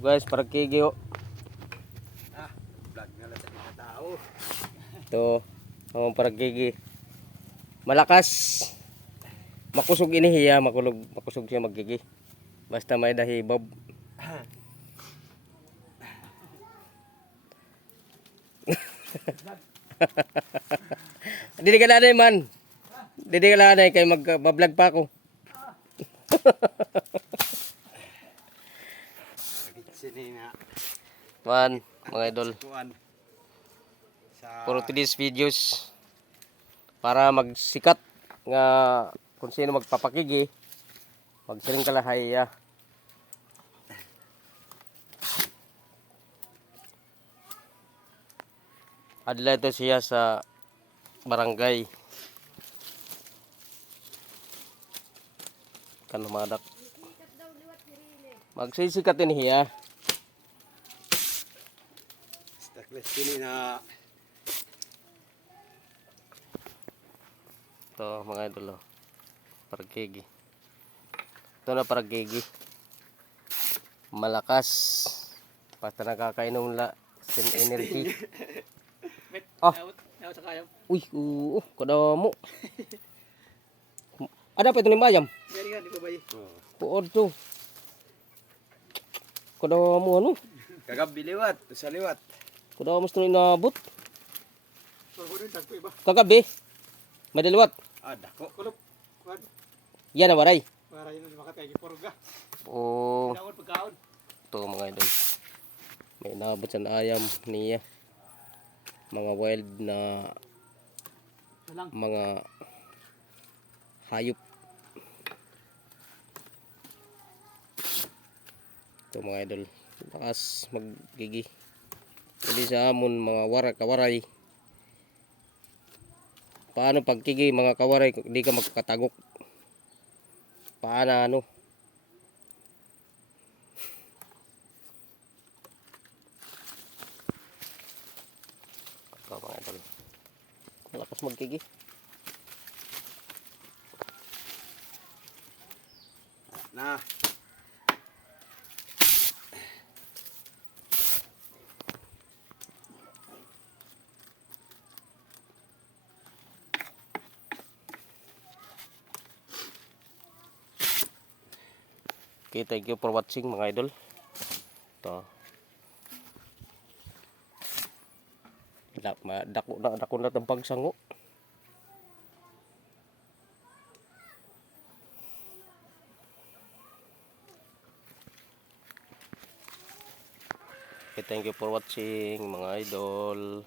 Guys, para kigyo. Vlog na lang sa mga tao. Ito, ang para kigi. Malakas. Makusog inihiya, makusog siya magkigi. Basta may dahibob. Dili ka lanay man. Dili ka lanay kay magbablog pa ako. Sini na. Man, mga idol. Sa For today's videos para magsikat nga kung sino magpapakigi magsiring kalahay. Adla ito siya sa barangay Kanumadak. Magsisikat din hiya. Stakless sini na. Ito mga idol, paragigi. Ito na paragigi. Malakas. Basta nakakainom la sin energy. Ah. Uy, kadamo. Ada pa ito ni Mayam? Galing di ba bay? Puod to. Kadamo ano? Kagabi liwat, sa liwat. Kadamo ito inabot. Pagod tagpo iba. Kagabi. Madaliwat. Dako. Kulop. Kuan. Yan na waray. Para yun makatay porga. Oh. Daon pagkaon. Ito mga idol. May inabot sa ayam niya. Mga wild na mga hayop. Ito mga idol. Lakas maggigi. Hindi sa amon mga kawaray. Paano pagkigi mga kawaray hindi ka magkatagok? Paano ano? Ito mga idol. Malakas magkigi. Na. Okay, thank you for watching mga idol. Ito. Dako na itong pagsango. Okay, thank you for watching mga idol.